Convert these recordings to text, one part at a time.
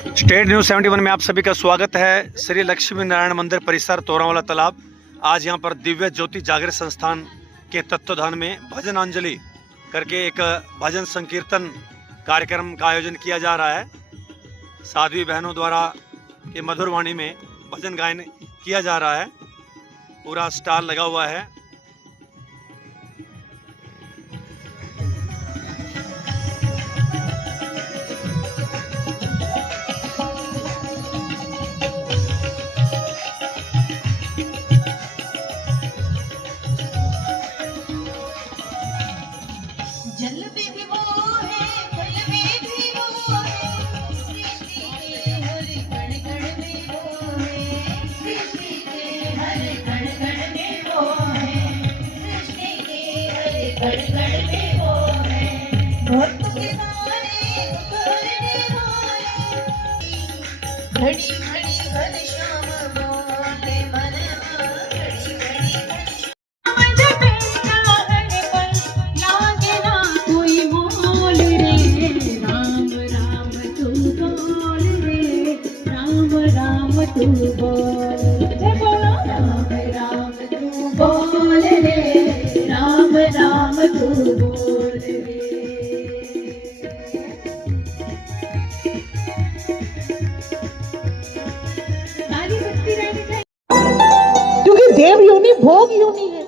State news 71 में आप सभी का स्वागत है। श्री लक्ष्मी नारायण मंदिर परिसर तोरावाला तालाब। आज यहां पर दिव्य ज्योति जागृत संस्थान के तत्वाधान में भजन अंजलि करके एक भजन संकीर्तन कार्यक्रम का आयोजन किया जा रहा है। साध्वी बहनों द्वारा के मधुर वाणी में भजन गायन किया जा रहा है। पूरा स्टाल लगा हुआ है। जल में भी वो है, फल में भी वो है, सृष्टि के हर कण कण में वो है, सृष्टि के हर कण कण में वो है, सृष्टि के हर कण कण में वो है। भक्त के सारे दुख हरने वाले, घड़ी घड़ी घनश्याम बोले मनवा, घड़ी घड़ी तू बोल रे, बोलो राम राम तू बोल रे, राम राम तू बोल रे। क्योंकि देव योनि भोग योनि है।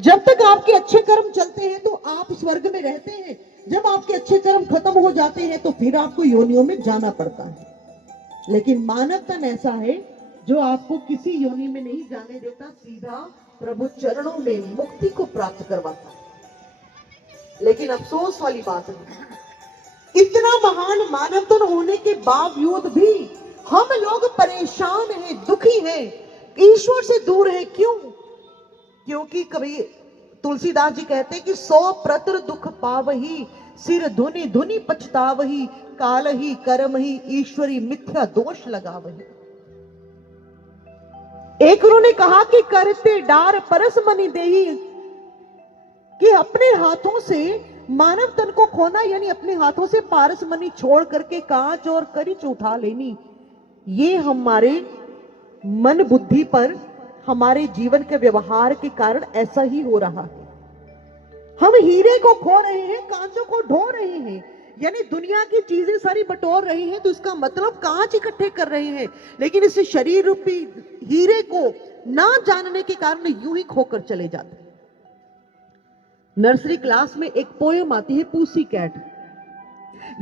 जब तक आपके अच्छे कर्म चलते हैं तो आप स्वर्ग में रहते हैं। जब आपके अच्छे कर्म खत्म हो जाते हैं तो फिर आपको योनियों में जाना पड़ता है। लेकिन मानव तन ऐसा है जो आपको किसी योनि में नहीं जाने देता, सीधा प्रभु चरणों में मुक्ति को प्राप्त करवाता है। लेकिन अफसोस वाली बात है, इतना महान मानव तन होने के बावजूद भी हम लोग परेशान हैं, दुखी हैं, ईश्वर से दूर हैं। क्यों? क्योंकि कभी तुलसीदास जी कहते हैं कि 100 प्रतर दुख पावही, सिर धुनि धुनि पछतावही, काल ही कर्म ही ईश्वरी मिथ्या दोष लगावही। एक उन्होंने कहा कि करते डार परस मनि देही, कि अपने हाथों से मानव तन को खोना यानी अपने हाथों से पारस मनि छोड़ करके कांच और करिच उठा लेनी, ये हमारे मन बुद्धि पर, हमारे जीवन के व्यवहार के कारण ऐसा ही हो रहा है। हम हीरे को खो रहे हैं, कांचों को ढो रहे हैं, यानी दुनिया की चीजें सारी बटोर रहे हैं, तो इसका मतलब कांच इकट्ठे कर रहे हैं, लेकिन इस शरीर रूपी हीरे को ना जानने के कारण यूं ही खोकर चले जाते हैं। नर्सरी क्लास में एक पोयम आती है, पूसी कैट,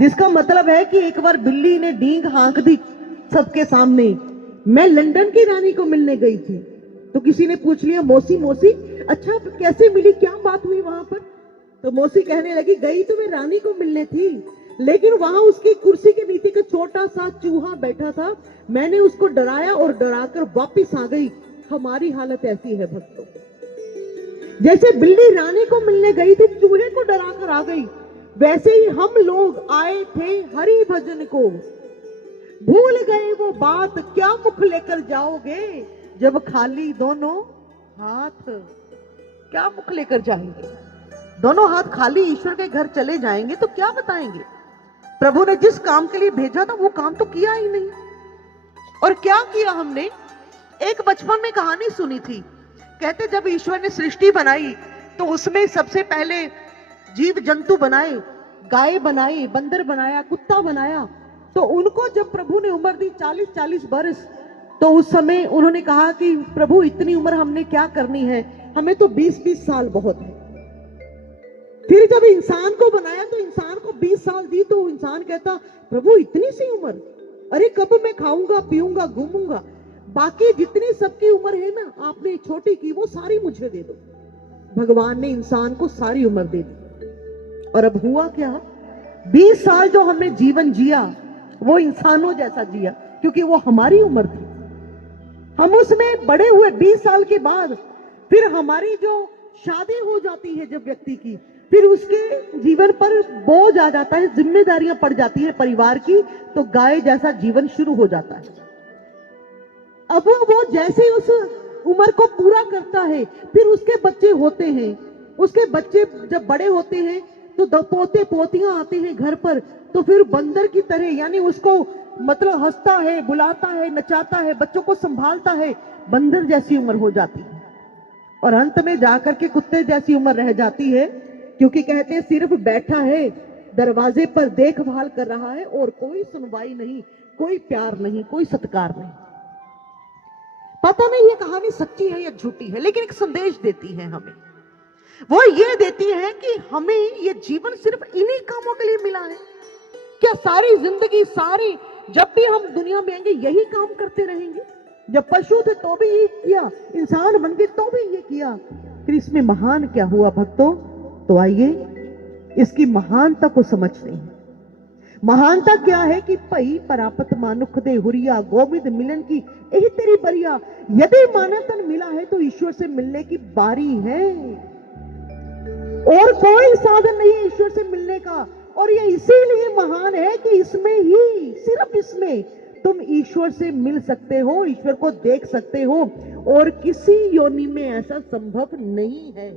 जिसका मतलब है कि एक बार बिल्ली ने डींग हाँक दी सबके सामने। मैं लंदन की रानी को मिलने गई थी, तो किसी ने पूछ लिया, मौसी मौसी अच्छा कैसे मिली, क्या बात हुई वहां पर? तो मौसी कहने लगी, गई तो मैं रानी को मिलने थी, लेकिन वहां उसकी कुर्सी के नीचे का छोटा सा चूहा बैठा था, मैंने उसको डराया और डराकर वापिस आ गई। हमारी हालत ऐसी है भक्तों, जैसे बिल्ली रानी को मिलने गई थी, चूहे को डराकर आ गई, वैसे ही हम लोग आए थे हरि भजन को, भूल गए वो बात, क्या मुख लेकर जाओगे जब खाली दोनों हाथ? क्या मुख लेकर जाएंगे? दोनों हाथ खाली ईश्वर के घर चले जाएंगे तो क्या बताएंगे? प्रभु ने जिस काम के लिए भेजा था वो काम तो किया ही नहीं। और क्या किया हमने? एक बचपन में कहानी सुनी थी, कहते जब ईश्वर ने सृष्टि बनाई तो उसमें सबसे पहले जीव जंतु बनाए, गाय बनाई, बंदर बनाया, कुत्ता बनाया। तो उनको जब प्रभु ने उम्र दी 40-40 बरस, तो उस समय उन्होंने कहा कि प्रभु इतनी उम्र हमने क्या करनी है, हमें तो 20-20 साल बहुत है। फिर जब इंसान को बनाया तो इंसान को 20 साल दी, तो इंसान कहता, प्रभु इतनी सी उम्र, अरे कब मैं खाऊंगा पीऊंगा घूमूंगा, बाकी जितनी सबकी उम्र है ना आपने छोटी की, वो सारी मुझे दे दो। भगवान ने इंसान को सारी उम्र दे दी। और अब हुआ क्या? 20 साल जो हमने जीवन जिया वो इंसानों जैसा जिया, क्योंकि वो हमारी उम्र थी। हम उसमें बड़े हुए 20 साल के बाद फिर हमारी जो शादी हो जाती है जब व्यक्ति की, फिर उसके जीवन पर बोझ आ जाता है, जिम्मेदारियां पड़ जाती है परिवार की, तो गाय जैसा जीवन शुरू हो जाता है। अब वो जैसे ही उस उम्र को पूरा करता है, फिर उसके बच्चे होते हैं, उसके बच्चे जब बड़े होते हैं तो पोते पोतियां आते हैं घर पर, तो फिर बंदर की तरह यानी उसको मतलब हंसता है, बुलाता है, नचाता है, बच्चों को संभालता है, बंदर जैसी उम्र हो जाती है और अंत में जाकर के कुत्ते जैसी उम्र रह जाती है, क्योंकि कहते हैं सिर्फ बैठा है, दरवाजे पर देखभाल कर रहा है और कोई सुनवाई नहीं, कोई प्यार नहीं, कोई सत्कार नहीं। पता नहीं ये कहानी सच्ची है या झूठी है, लेकिन एक संदेश देती है हमें। वो ये देती है कि हमें ये जीवन सिर्फ इन्हीं कामों के लिए मिला है क्या? सारी जिंदगी, सारी जब भी हम दुनिया में आएंगे यही काम करते रहेंगे? जब पशु थे तो भी ये किया, इंसान बन गए तो भी ये किया, फिर इसमें महान क्या हुआ भक्तों? तो आइए इसकी महानता को समझते हैं। महानता क्या है कि पई परापत मानुख दे हुरिया गोविंद मिलन की यही तेरी बरिया। यदि मानव तन मिला है तो ईश्वर से मिलने की बारी है और कोई साधन नहीं है ईश्वर से मिलने का। और ये इसीलिए महान है कि इसमें ही, सिर्फ इसमें तुम ईश्वर से मिल सकते हो, ईश्वर को देख सकते हो, और किसी योनि में ऐसा संभव नहीं है।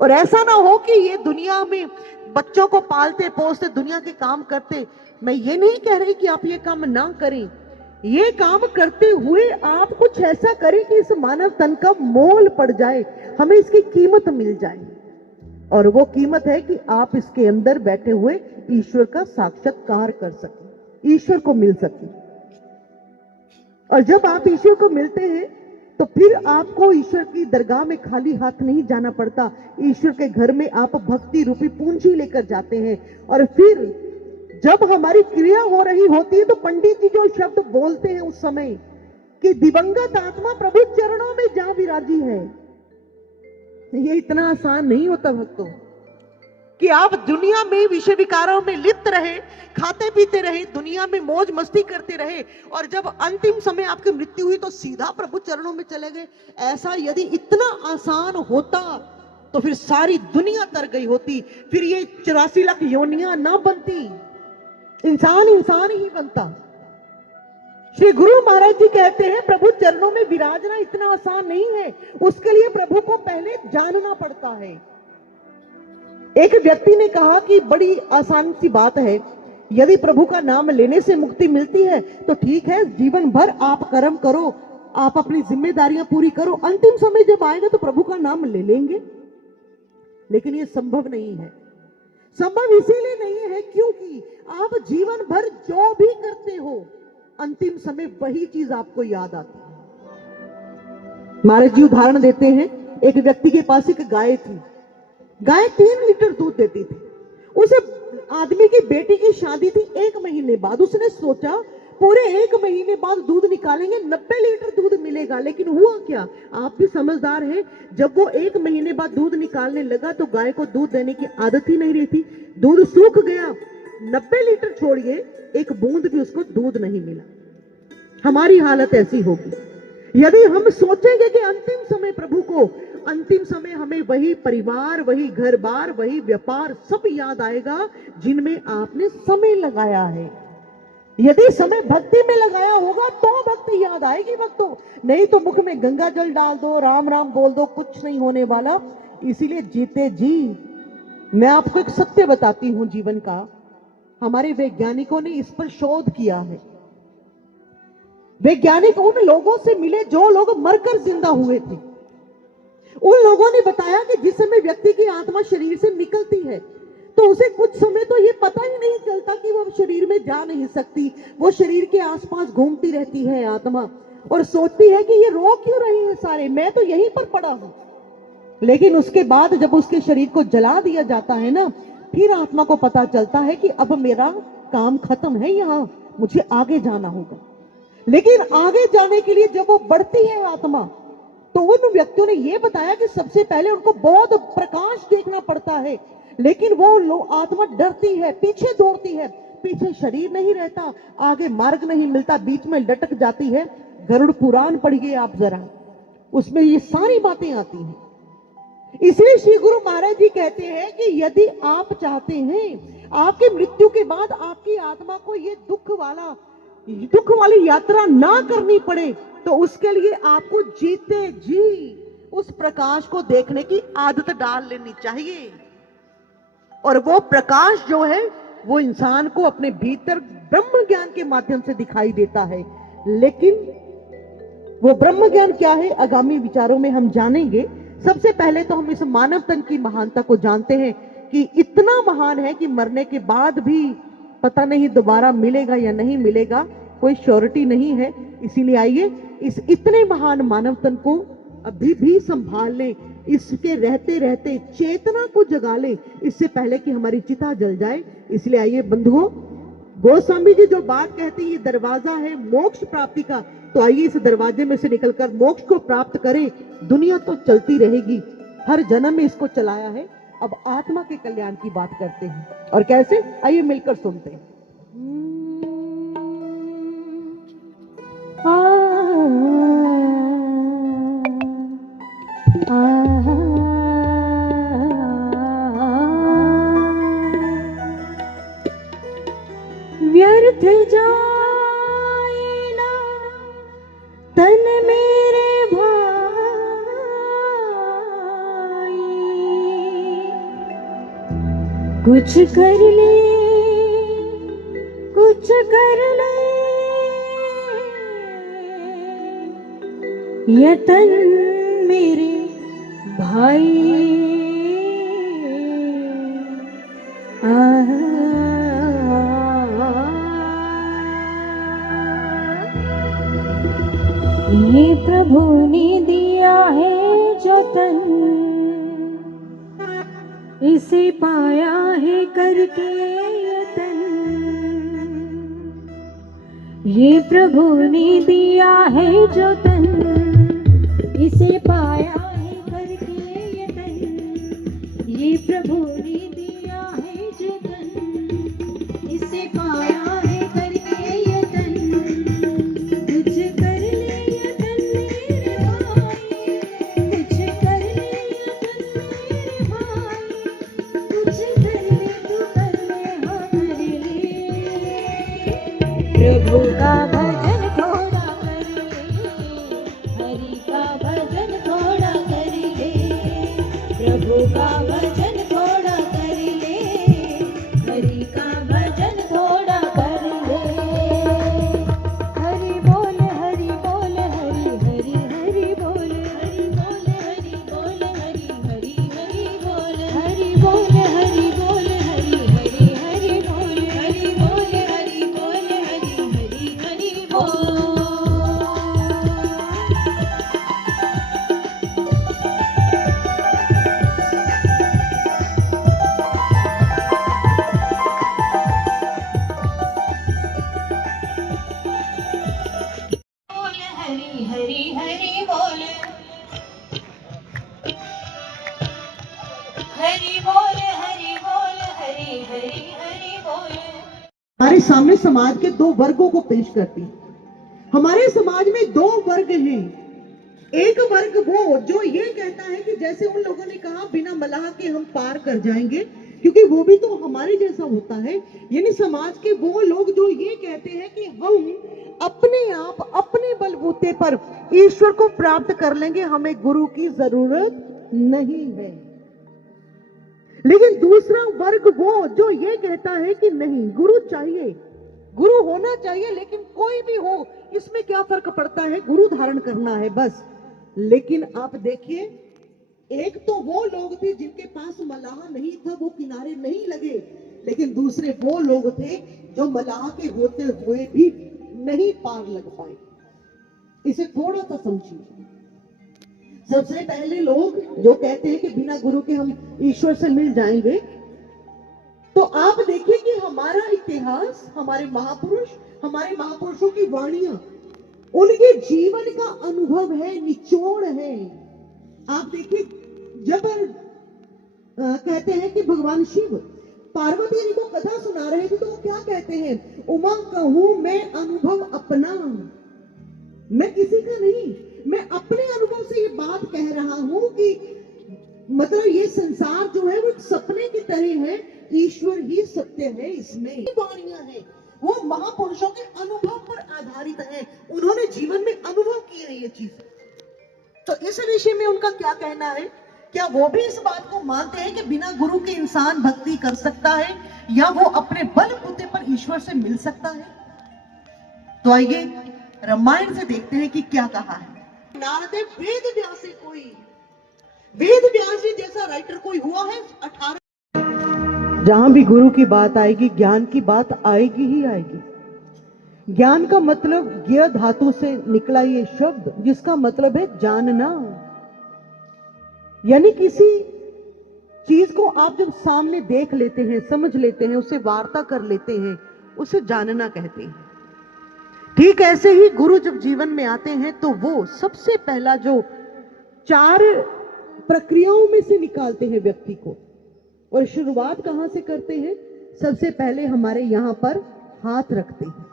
और ऐसा ना हो कि ये दुनिया में बच्चों को पालते पोसते दुनिया के काम करते, मैं ये नहीं कह रही कि आप ये काम ना करें, ये काम करते हुए आप कुछ ऐसा करें कि इस मानव तन का मोल पड़ जाए, हमें इसकी कीमत मिल जाए। और वो कीमत है कि आप इसके अंदर बैठे हुए ईश्वर का साक्षात्कार कर सकें, ईश्वर को मिल सके। और जब आप ईश्वर को मिलते हैं तो फिर आपको ईश्वर की दरगाह में खाली हाथ नहीं जाना पड़ता। ईश्वर के घर में आप भक्ति रूपी पूंजी लेकर जाते हैं। और फिर जब हमारी क्रिया हो रही होती है तो पंडित जी जो शब्द बोलते हैं उस समय कि दिवंगत आत्मा प्रभु चरणों में जा विराजी है, ये इतना आसान नहीं होता भक्तों कि आप दुनिया में विषय विकारों में लिप्त रहे, खाते पीते रहे, दुनिया में मौज मस्ती करते रहे, और जब अंतिम समय आपकी मृत्यु हुई तो सीधा प्रभु चरणों में चले गए। ऐसा यदि इतना आसान होता तो फिर सारी दुनिया तर गई होती, फिर ये 84 लाख योनियां ना बनती, इंसान इंसान ही बनता। श्री गुरु महाराज जी कहते हैं प्रभु चरणों में विराजना इतना आसान नहीं है, उसके लिए प्रभु को पहले जानना पड़ता है। एक व्यक्ति ने कहा कि बड़ी आसान सी बात है, यदि प्रभु का नाम लेने से मुक्ति मिलती है तो ठीक है, जीवन भर आप कर्म करो, आप अपनी जिम्मेदारियां पूरी करो, अंतिम समय जब आएगा तो प्रभु का नाम ले लेंगे। लेकिन ये संभव नहीं है। संभव इसीलिए नहीं है क्योंकि आप जीवन भर जो भी करते हो अंतिम समय वही चीज आपको याद आती है। महाराज जी उदाहरण देते हैं, एक व्यक्ति के पास एक गाय थी। गाय 3 लीटर दूध देती थी। उसे आदमी की बेटी की शादी थी 1 महीने बाद। उसने सोचा पूरे 1 महीने बाद दूध निकालेंगे, 90 लीटर दूध मिलेगा। लेकिन हुआ क्या, आप भी समझदार हैं, जब वो 1 महीने बाद दूध निकालने लगा तो गाय को दूध देने की आदत ही नहीं रही थी, दूध सूख गया। 90 लीटर छोड़िए, एक बूंद भी उसको दूध नहीं मिला। हमारी हालत ऐसी होगी यदि हम सोचेंगे कि अंतिम समय प्रभु को, अंतिम समय हमें वही परिवार, वही घर बार, वही व्यापार सब याद आएगा जिनमें आपने समय लगाया है। यदि समय भक्ति में लगाया होगा तो भक्ति याद आएगी भक्तों, नहीं तो मुख में गंगा जल डाल दो, राम राम बोल दो, कुछ नहीं होने वाला। इसीलिए जीते जी मैं आपको एक सत्य बताती हूं जीवन का। हमारे वैज्ञानिकों ने इस पर शोध किया है। वैज्ञानिक उन लोगों से मिले जो लोग मरकर जिंदा हुए थे। उन लोगों ने बताया कि जिस समय व्यक्ति की आत्मा शरीर से निकलती है तो उसे कुछ समय तो ये पता ही नहीं चलता कि वो शरीर में जा नहीं सकती, वो शरीर के आसपास घूमती रहती है आत्मा और सोचती है कि ये रो क्यों रही है सारे, मैं तो यहीं पर पड़ा हूं। लेकिन उसके बाद जब उसके शरीर को जला दिया जाता है ना, फिर आत्मा को पता चलता है कि अब मेरा काम खत्म है, यहां मुझे आगे जाना होगा। लेकिन आगे जाने के लिए जब वो बढ़ती है आत्मा, तो उन व्यक्तियों ने यह बताया कि सबसे पहले उनको बहुत प्रकाश देखना पड़ता है, लेकिन वो आत्मा डरती है, पीछे दौड़ती है, पीछे शरीर नहीं रहता, आगे मार्ग नहीं मिलता, बीच में लटक जाती है। गरुड़ पुराण पढ़िए आप जरा, उसमें ये सारी बातें आती हैं। इसलिए श्री गुरु महाराज जी कहते हैं कि यदि आप चाहते हैं आपकी मृत्यु के बाद आपकी आत्मा को ये दुख वाली यात्रा ना करनी पड़े, तो उसके लिए आपको जीते जी उस प्रकाश को देखने की आदत डाल लेनी चाहिए। और वो प्रकाश जो है वो इंसान को अपने भीतर ब्रह्म ज्ञान के माध्यम से दिखाई देता है। लेकिन वो ब्रह्म ज्ञान क्या है, आगामी विचारों में हम जानेंगे। सबसे पहले तो हम इस मानव तन की महानता को जानते हैं कि इतना महान है कि मरने के बाद भी पता नहीं दोबारा मिलेगा या नहीं मिलेगा, कोई श्योरिटी नहीं है। इसीलिए आइए इस इतने महान मानव तन को अभी भी संभाल लें, इसके रहते रहते चेतना को जगा लें, इससे पहले कि हमारी चिता जल जाए। इसलिए आइए बंधुओं, गोस्वामी जी जो बात कहते हैं ये दरवाजा है मोक्ष प्राप्ति का, तो आइए इस दरवाजे में से निकलकर मोक्ष को प्राप्त करें। दुनिया तो चलती रहेगी, हर जन्म में इसको चलाया है। अब आत्मा के कल्याण की बात करते हैं, और कैसे, आइए मिलकर सुनते हैं। व्यर्थ जाए ना तन मेरे भाई, कुछ कर ले कुछ कर ले यतन मेरे भाई। ये प्रभु ने दिया है जो तन, इसे पाया है करके यतन। ये प्रभु ने दिया है जो तन, इसे पाया है करके यतन। ये प्रभु ने दिया है जो तन, इसे पाया है करके यतन। कुछ कर ले यतन मेरे भाई, कुछ कर ले यतन मेरे भाई, कुछ कर ले तू कर ले, हाँ कर ले। प्रभु का भजन थोड़ा कर ले, हरि का भजन थोड़ा कर ले। प्रभु का भजन थोड़ा कर ले, हरि का भजन थोड़ा कर ले। हरि बोल हरि बोल हरि हरि हरि बोल, हरि बोल हरि बोल हरि हरि हरि बोल, हरि बोल हरि बोल हरि हरि हरि बोल, हरि बोल हरि बोल हरि हरि हरि बोल। बोल हरि हरि हरि बोल, हरि बोल हरि बोल हरि हरि हरि बोल। हमारे सामने समाज के दो वर्गों को पेश करती है। हमारे समाज में दो वर्ग हैं। एक वर्ग वो जो ये कहता है कि जैसे उन लोगों ने कहा बिना मलाह के हम पार कर जाएंगे, क्योंकि वो भी तो हमारे जैसा होता है। यानी समाज के वो लोग जो ये कहते हैं कि हम अपने आप अपने बलबूते पर ईश्वर को प्राप्त कर लेंगे, हमें गुरु की जरूरत नहीं है। लेकिन दूसरा वर्ग वो जो ये कहता है कि नहीं, गुरु चाहिए, गुरु होना चाहिए, लेकिन कोई भी हो इसमें क्या फर्क पड़ता है, गुरु धारण करना है बस। लेकिन आप देखिए, एक तो वो लोग थे जिनके पास मलाह नहीं था, वो किनारे नहीं लगे, लेकिन दूसरे वो लोग थे जो मलाह के होते हुए भी नहीं पार लग पाए। इसे थोड़ा सा समझिए। सबसे पहले लोग जो कहते हैं कि बिना गुरु के हम ईश्वर से मिल जाएंगे, तो आप देखिए कि हमारा इतिहास, हमारे महापुरुष, हमारे महापुरुषों की वाणियां, उनके जीवन का अनुभव है, निचोड़ है। आप देखिए, जब कहते हैं कि भगवान शिव पार्वती जी को कथा सुना रहे थे, तो वो क्या कहते हैं, उमा कहूं मैं अनुभव अपना, मैं किसी का नहीं, मैं अपने अनुभव से ये बात कह रहा हूं कि मतलब ये संसार जो है वो एक सपने की तरह है, ईश्वर ही सत्य है। इसमें वाणियां हैं, वो महापुरुषों के अनुभव पर आधारित है, उन्होंने जीवन में अनुभव किए हैं ये चीज। तो इस विषय में उनका क्या कहना है क्या वो भी इस बात को मानते हैं कि बिना गुरु के इंसान भक्ति कर सकता है या वो अपने बलबूते पर ईश्वर से मिल सकता है? तो आइए रामायण से देखते हैं कि क्या कहा है। नारद वेद व्यास कोई, वेद व्यास जी जैसा राइटर कोई हुआ है 18। जहां भी गुरु की बात आएगी, ज्ञान की बात आएगी ही आएगी। ज्ञान का मतलब ज्ञ धातु से निकला ये शब्द, जिसका मतलब है जानना। यानी किसी चीज को आप जब सामने देख लेते हैं, समझ लेते हैं, उसे वार्ता कर लेते हैं, उसे जानना कहते हैं। ठीक ऐसे ही गुरु जब जीवन में आते हैं तो वो सबसे पहला जो 4 प्रक्रियाओं में से निकालते हैं व्यक्ति को। और शुरुआत कहां से करते हैं? सबसे पहले हमारे यहां पर हाथ रखते हैं,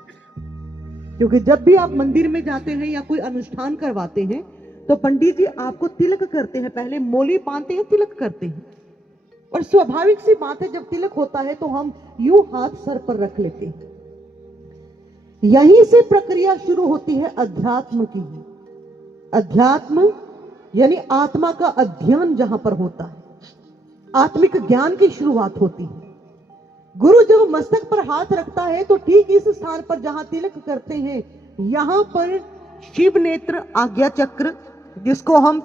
क्योंकि जब भी आप मंदिर में जाते हैं या कोई अनुष्ठान करवाते हैं तो पंडित जी आपको तिलक करते हैं, पहले मोली बांधते हैं, तिलक करते हैं। और स्वाभाविक सी बात है, जब तिलक होता है तो हम यूं हाथ सर पर रख लेते हैं। यहीं से प्रक्रिया शुरू होती है अध्यात्म की। अध्यात्म यानी आत्मा का अध्ययन जहां पर होता है, आत्मिक ज्ञान की शुरुआत होती है। गुरु जब मस्तक पर हाथ रखता है तो ठीक इस स्थान पर जहां तिलक करते हैं, यहां पर शिव नेत्र, आज्ञा चक्र, जिसको हम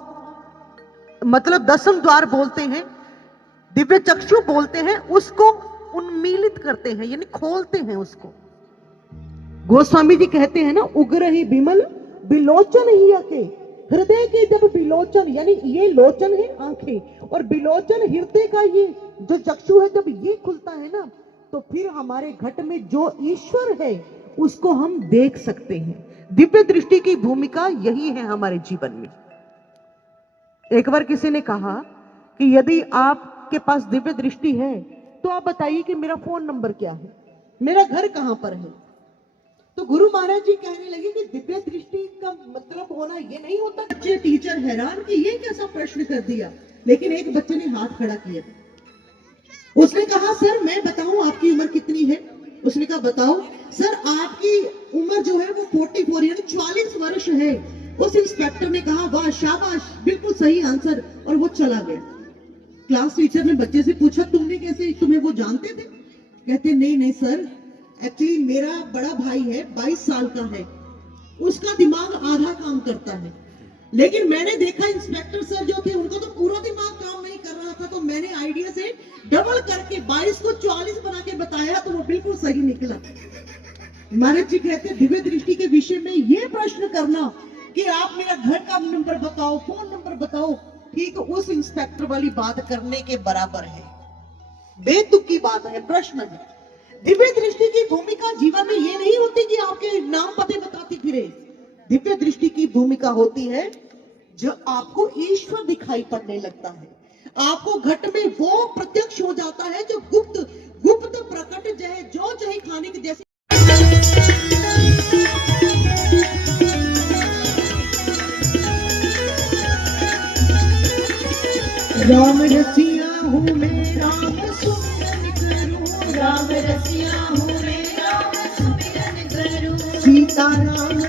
मतलब 10वें द्वार बोलते हैं, दिव्य चक्षु बोलते हैं, उसको उन्मीलित करते हैं, यानी खोलते हैं उसको। गोस्वामी जी कहते हैं ना, उग्र ही बिमल बिलोचन ही आके, हृदय के जब बिलोचन, यानी ये लोचन है आंखें, और बिलोचन हृदय का ये जो चक्षु है, जब ये खुलता है ना, तो फिर हमारे घट में जो ईश्वर है उसको हम देख सकते हैं। दिव्य दृष्टि की भूमिका यही है हमारे जीवन में। एक बार किसी ने कहा कि यदि आपके पास दिव्य दृष्टि है तो आप बताइए कि मेरा फोन नंबर क्या है, मेरा घर कहां पर है। तो गुरु महाराज जी कहने लगे कि दिव्य दृष्टि का मतलब होना ये नहीं होता। बच्चे टीचर हैरान कि ये कैसा प्रश्न कर दिया, लेकिन एक बच्चे ने हाथ खड़ा किया। उसने कहा, सर मैं बताऊं आपकी उम्र कितनी है? उसने कहा बताओ। सर आपकी उम्र जो है वो 44 यानी 44 वर्ष है। उस इंस्पेक्टर ने कहा, वाह शाबाश, बिल्कुल सही आंसर, और वो चला गया। क्लास टीचर ने बच्चे से पूछा, तुमने कैसे, तुम्हें वो जानते थे? कहते नहीं नहीं सर, एक्चुअली मेरा बड़ा भाई है, 22 साल का है, उसका दिमाग आधा काम करता है, लेकिन मैंने देखा इंस्पेक्टर सर जो थे उनका तो पूरा दिमाग काम नहीं कर रहा था, तो मैंने आइडिया से डबल करके 22 को 44 बना के बताया, तो वो बिल्कुल सही निकला। महाराज जी कहते दिव्य दृष्टि के विषय में ये प्रश्न करना कि आप मेरा घर का नंबर बताओ, फोन नंबर बताओ, ठीक उस इंस्पेक्टर वाली बात करने के बराबर है, बेतुक की बात है, प्रश्न है। दिव्य दृष्टि की भूमिका जीवन में ये नहीं होती कि आपके नाम पते बताती फिरे। दिव्य दृष्टि की भूमिका होती है जो आपको ईश्वर दिखाई पड़ने लगता है, आपको घट में वो प्रत्यक्ष हो जाता है जो गुप्त गुप्त प्रकट चाहे जो चाहे खाने की जैसी। राम रसिया हूँ मैं राम सुमिरन करूँ, राम रसिया हूँ मैं राम सुमिरन करूँ, सीता राम